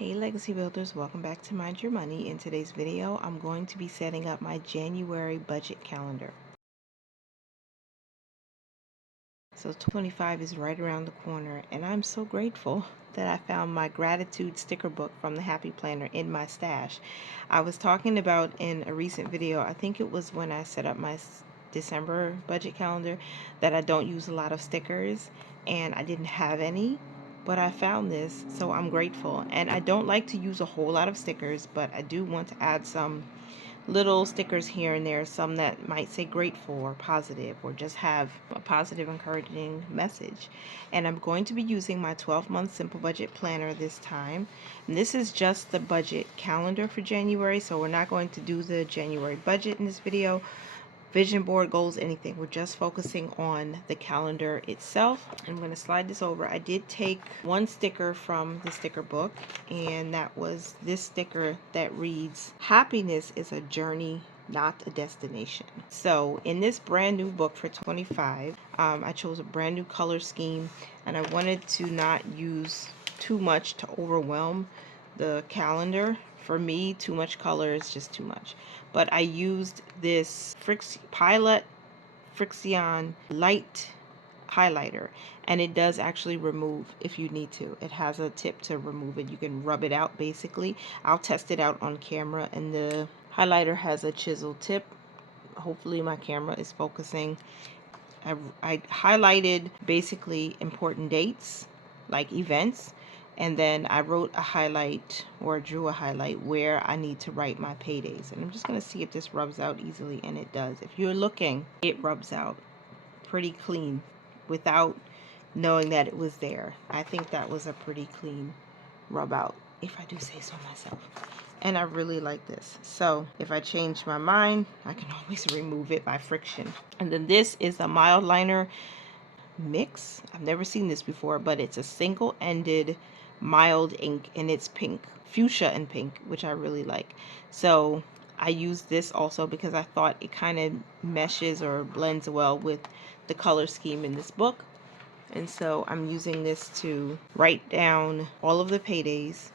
Hey Legacy Builders, welcome back to Mind Your Money. In today's video, I'm going to be setting up my January budget calendar. So 25 is right around the corner, and I'm so grateful that I found my gratitude sticker book from the Happy Planner in my stash. I was talking about in a recent video, I think it was when I set up my December budget calendar, that I don't use a lot of stickers, and I didn't have any. But I found this, so I'm grateful. And I don't like to use a whole lot of stickers, but I do want to add some little stickers here and there, some that might say grateful or positive or just have a positive, encouraging message. And I'm going to be using my 12-month simple budget planner this time. And this is just the budget calendar for January, so we're not going to do the January budget in this video, vision board, goals, anything. We're just focusing on the calendar itself. I'm going to slide this over. I did take one sticker from the sticker book, and that was this sticker that reads, "Happiness is a journey, not a destination." So in this brand new book for 25, I chose a brand new color scheme, and I wanted to not use too much to overwhelm the calendar. For me, too much color is just too much. But I used this Pilot Frixion light highlighter, and it does actually remove if you need to. It has a tip to remove it. You can rub it out basically. I'll test it out on camera, and the highlighter has a chisel tip. Hopefully my camera is focusing. I highlighted basically important dates like events, and then I wrote a highlight or drew a highlight where I need to write my paydays. And I'm just going to see if this rubs out easily, and it does. If you're looking, it rubs out pretty clean without knowing that it was there. I think that was a pretty clean rub out, if I do say so myself. And I really like this. So if I change my mind, I can always remove it by friction. And then this is a mild liner mix. I've never seen this before, but it's a single-ended mild ink, and it's pink, fuchsia and pink, which I really like. So I use this also because I thought it kind of meshes or blends well with the color scheme in this book. And so I'm using this to write down all of the paydays,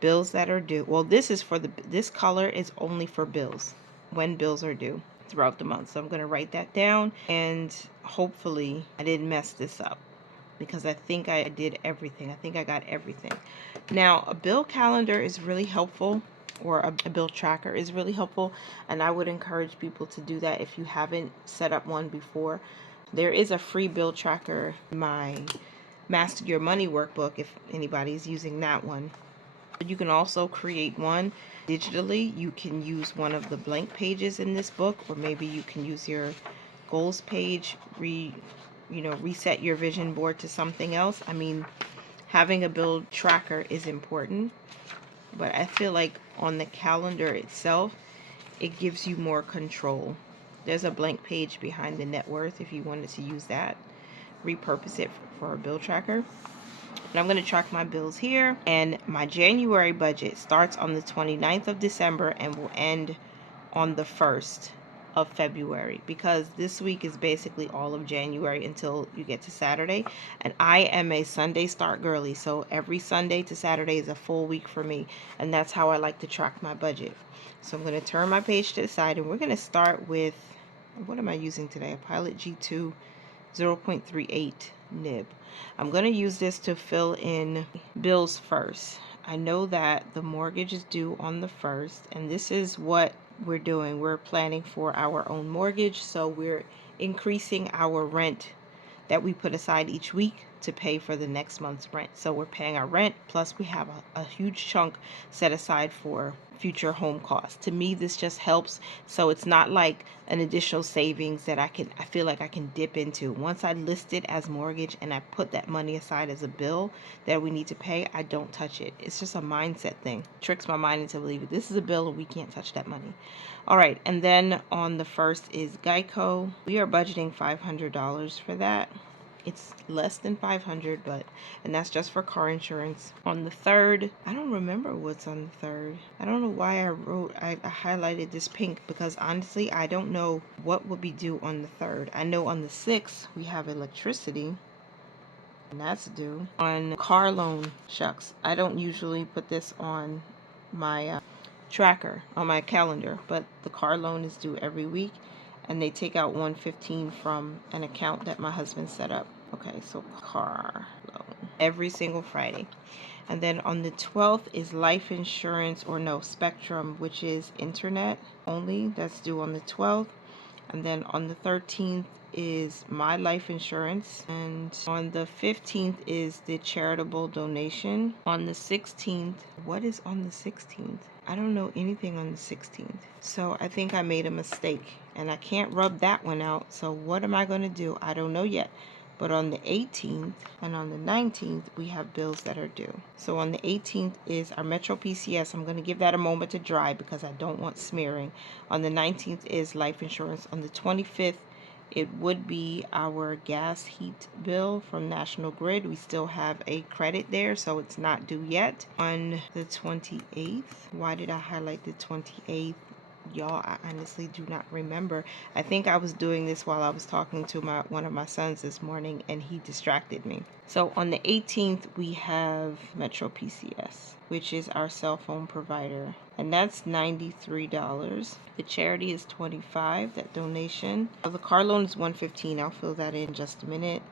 bills that are due. Well, this color is only for bills, when bills are due throughout the month. So I'm going to write that down, and hopefully I didn't mess this up, because I think I did everything. I think I got everything. Now, a bill calendar is really helpful, or a bill tracker is really helpful, and I would encourage people to do that if you haven't set up one before. There is a free bill tracker in my Master Your Money workbook if anybody's using that one. You can also create one digitally. You can use one of the blank pages in this book, or maybe you can use your goals page, reset your vision board to something else. I mean, having a bill tracker is important, but I feel like on the calendar itself, it gives you more control. There's a blank page behind the net worth if you wanted to use that, repurpose it for a bill tracker. And I'm going to track my bills here, and my January budget starts on the 29th of December and will end on the 1st of February, because this week is basically all of January until you get to Saturday, and I am a Sunday start girly, so every Sunday to Saturday is a full week for me, and that's how I like to track my budget. So I'm going to turn my page to the side, and we're going to start with, what am I using today? A Pilot G2 0.38 nib. I'm going to use this to fill in bills first. I know that the mortgage is due on the 1st, and this is what we're doing. We're planning for our own mortgage, so we're increasing our rent that we put aside each week to pay for the next month's rent. So we're paying our rent, plus we have a huge chunk set aside for future home costs. To me, this just helps, so it's not like an additional savings that I feel like I can dip into. Once I list it as mortgage and I put that money aside as a bill that we need to pay, I don't touch it. It's just a mindset thing. Tricks my mind into believing this is a bill and we can't touch that money. All right, and then on the 1st is Geico. We are budgeting $500 for that. It's less than 500, and that's just for car insurance. On the 3rd, I don't remember what's on the 3rd. I don't know why I highlighted this pink, because honestly, I don't know what will be due on the 3rd. I know on the 6th, we have electricity. and that's due. On car loan, shucks, I don't usually put this on my tracker on my calendar, but the car loan is due every week, and they take out 115 from an account that my husband set up. Okay, so car loan every single Friday. And then on the 12th is life insurance, or no, Spectrum, which is internet only. That's due on the 12th. And then on the 13th is my life insurance. And on the 15th is the charitable donation. On the 16th, what is on the 16th? I don't know anything on the 16th. So I think I made a mistake and I can't rub that one out. So what am I going to do? I don't know yet. But on the 18th and on the 19th, we have bills that are due. So on the 18th is our Metro PCS. I'm going to give that a moment to dry because I don't want smearing. On the 19th is life insurance. On the 25th, it would be our gas heat bill from National Grid. We still have a credit there, so it's not due yet. On the 28th, why did I highlight the 28th? Y'all, I honestly do not remember. I think I was doing this while I was talking to one of my sons this morning and he distracted me. So on the 18th, we have Metro PCS, which is our cell phone provider, and that's $93. The charity is $25, that donation. The car loan is $115. I'll fill that in just a minute.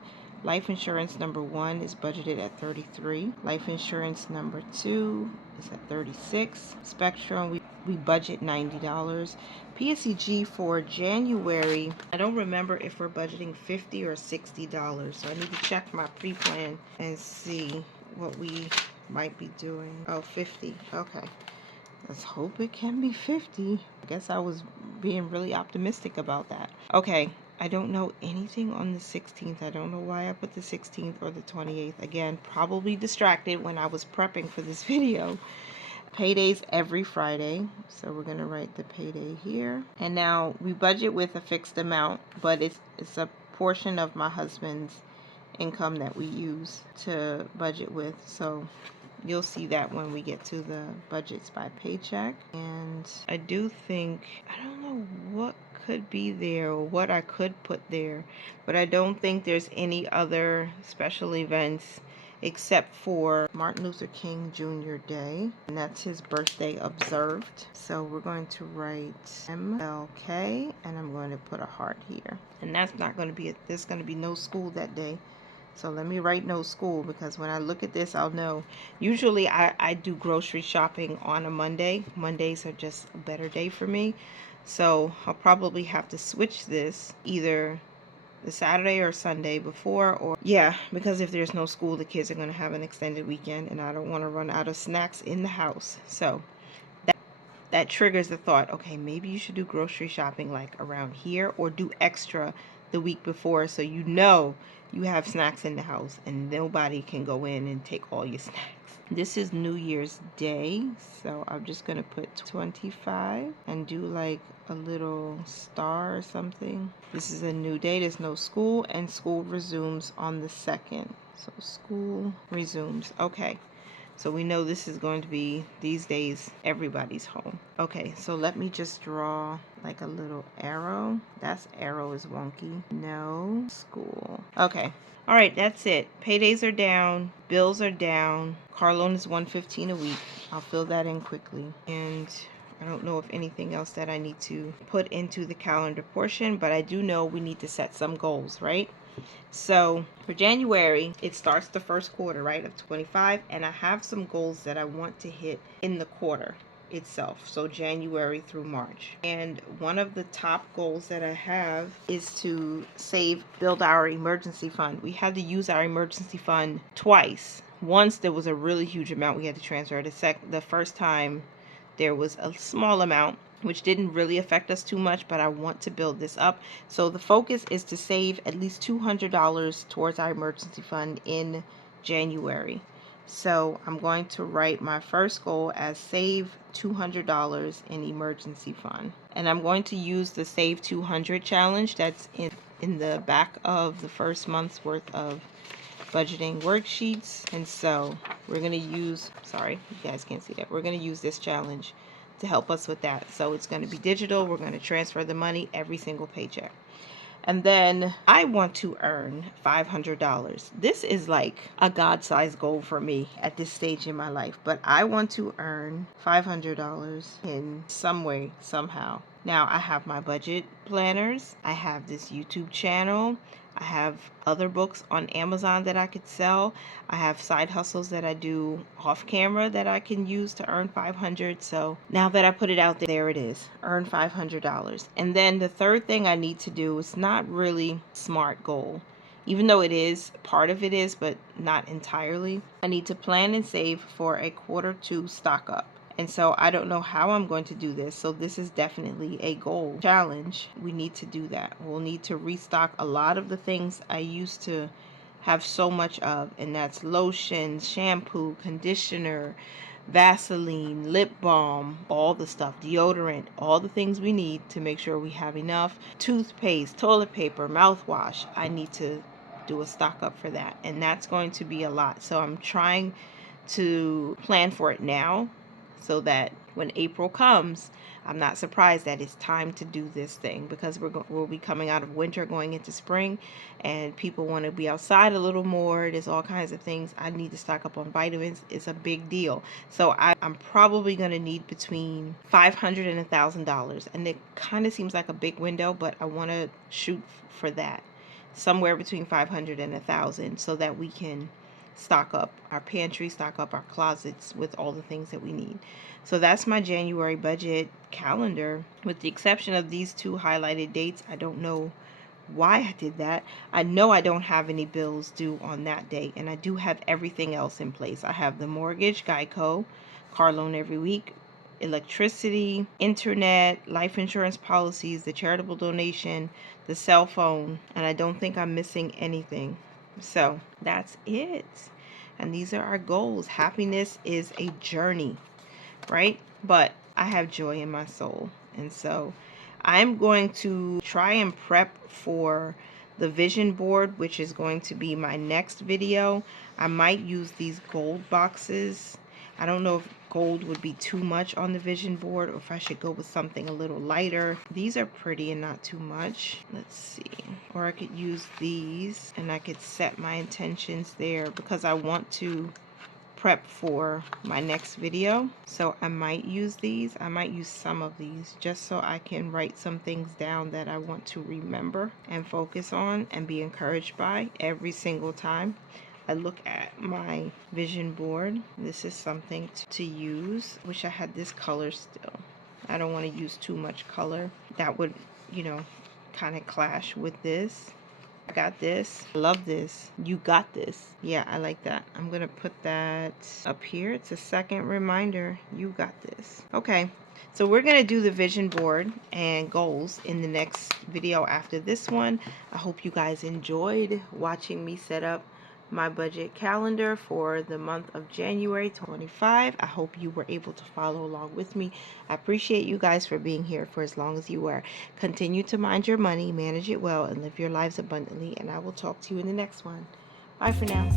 Life insurance number 1 is budgeted at $33. Life insurance number 2 is at $36. Spectrum, we budget $90. PSEG for January, I don't remember if we're budgeting $50 or $60. So I need to check my pre-plan and see what we might be doing. Oh, 50. Okay. Let's hope it can be 50. I guess I was being really optimistic about that. Okay. I don't know anything on the 16th. I don't know why I put the 16th or the 28th. Again, probably distracted when I was prepping for this video. Paydays every Friday. So we're going to write the payday here. And now we budget with a fixed amount, but it's a portion of my husband's income that we use to budget with. So you'll see that when we get to the budgets by paycheck. And I do think, I don't know what could be there or what I could put there, but I don't think there's any other special events except for Martin Luther King Jr. Day, and that's his birthday observed. So we're going to write MLK, and I'm going to put a heart here. And that's not going to be, there's going to be no school that day. So let me write no school, because when I look at this, I'll know. Usually I do grocery shopping on a Monday. Mondays are just a better day for me. So I'll probably have to switch this either the Saturday or Sunday before, or yeah, because if there's no school, the kids are going to have an extended weekend and I don't want to run out of snacks in the house. So that triggers the thought, okay, maybe you should do grocery shopping like around here, or do extra the week before so you know you have snacks in the house and nobody can go in and take all your snacks. This is New Year's Day, so I'm just going to put 25 and do like a little star or something. This is a new day. There's no school, and school resumes on the 2nd. So school resumes. Okay. So we know this is going to be, these days, everybody's home. Okay, so let me just draw like a little arrow. That's arrow is wonky. No school. Okay. All right, that's it. Paydays are down. Bills are down. Car loan is $115 a week. I'll fill that in quickly. And I don't know if anything else that I need to put into the calendar portion, but I do know we need to set some goals, right? So for January, it starts the first quarter, right, of 25, and I have some goals that I want to hit in the quarter itself, so January through March. And one of the top goals that I have is to build our emergency fund. We had to use our emergency fund twice. Once there was a really huge amount we had to transfer. The first time there was a small amount, which didn't really affect us too much, but I want to build this up. So the focus is to save at least $200 towards our emergency fund in January. So I'm going to write my first goal as save $200 in emergency fund. And I'm going to use the Save 200 challenge that's in the back of the first month's worth of budgeting worksheets. And so we're going to use, sorry, you guys can't see that. We're going to use this challenge to help us with that. So it's going to be digital. We're going to transfer the money every single paycheck. And then I want to earn $500. This is like a God-sized goal for me at this stage in my life, but I want to earn $500 in some way, somehow. Now, I have my budget planners. I have this YouTube channel. I have other books on Amazon that I could sell. I have side hustles that I do off camera that I can use to earn 500. So now that I put it out there, it is. Earn $500. And then the third thing I need to do is not really SMART goal. Even though it is, part of it is, but not entirely. I need to plan and save for a Q2 stock up. And so I don't know how I'm going to do this. So this is definitely a goal challenge. We need to do that. We'll need to restock a lot of the things I used to have so much of, and that's lotion, shampoo, conditioner, Vaseline, lip balm, all the stuff, deodorant, all the things we need to make sure we have enough. Toothpaste, toilet paper, mouthwash. I need to do a stock up for that, and that's going to be a lot. So I'm trying to plan for it now so that when April comes, I'm not surprised that it's time to do this thing, because we'll be coming out of winter going into spring, and people want to be outside a little more. There's all kinds of things. I need to stock up on vitamins. It's a big deal. So I'm probably going to need between $500 and $1,000, and it kind of seems like a big window, but I want to shoot for that, somewhere between 500 and 1,000, so that we can stock up our pantry, stock up our closets with all the things that we need. So that's my January budget calendar. With the exception of these two highlighted dates, I don't know why I did that. I know I don't have any bills due on that date, and I do have everything else in place. I have the mortgage, Geico, car loan every week, electricity, internet, life insurance policies, the charitable donation, the cell phone, and I don't think I'm missing anything. So that's it. And these are our goals. Happiness is a journey, right? But I have joy in my soul. And so I'm going to try and prep for the vision board, which is going to be my next video. I might use these gold boxes. I don't know if gold would be too much on the vision board, or if I should go with something a little lighter. These are pretty and not too much. Let's see. Or I could use these and I could set my intentions there, because I want to prep for my next video. So I might use these. I might use some of these just so I can write some things down that I want to remember and focus on and be encouraged by every single time I look at my vision board. This is something to use. Wish I had this color still. I don't want to use too much color. That would, kind of clash with this. I got this. I love this. You got this. Yeah, I like that. I'm going to put that up here. It's a second reminder. You got this. Okay. So we're going to do the vision board and goals in the next video after this one. I hope you guys enjoyed watching me set up my budget calendar for the month of January 25. I hope you were able to follow along with me. I appreciate you guys for being here for as long as you were. Continue to mind your money, manage it well, and live your lives abundantly, and I will talk to you in the next one. Bye for now.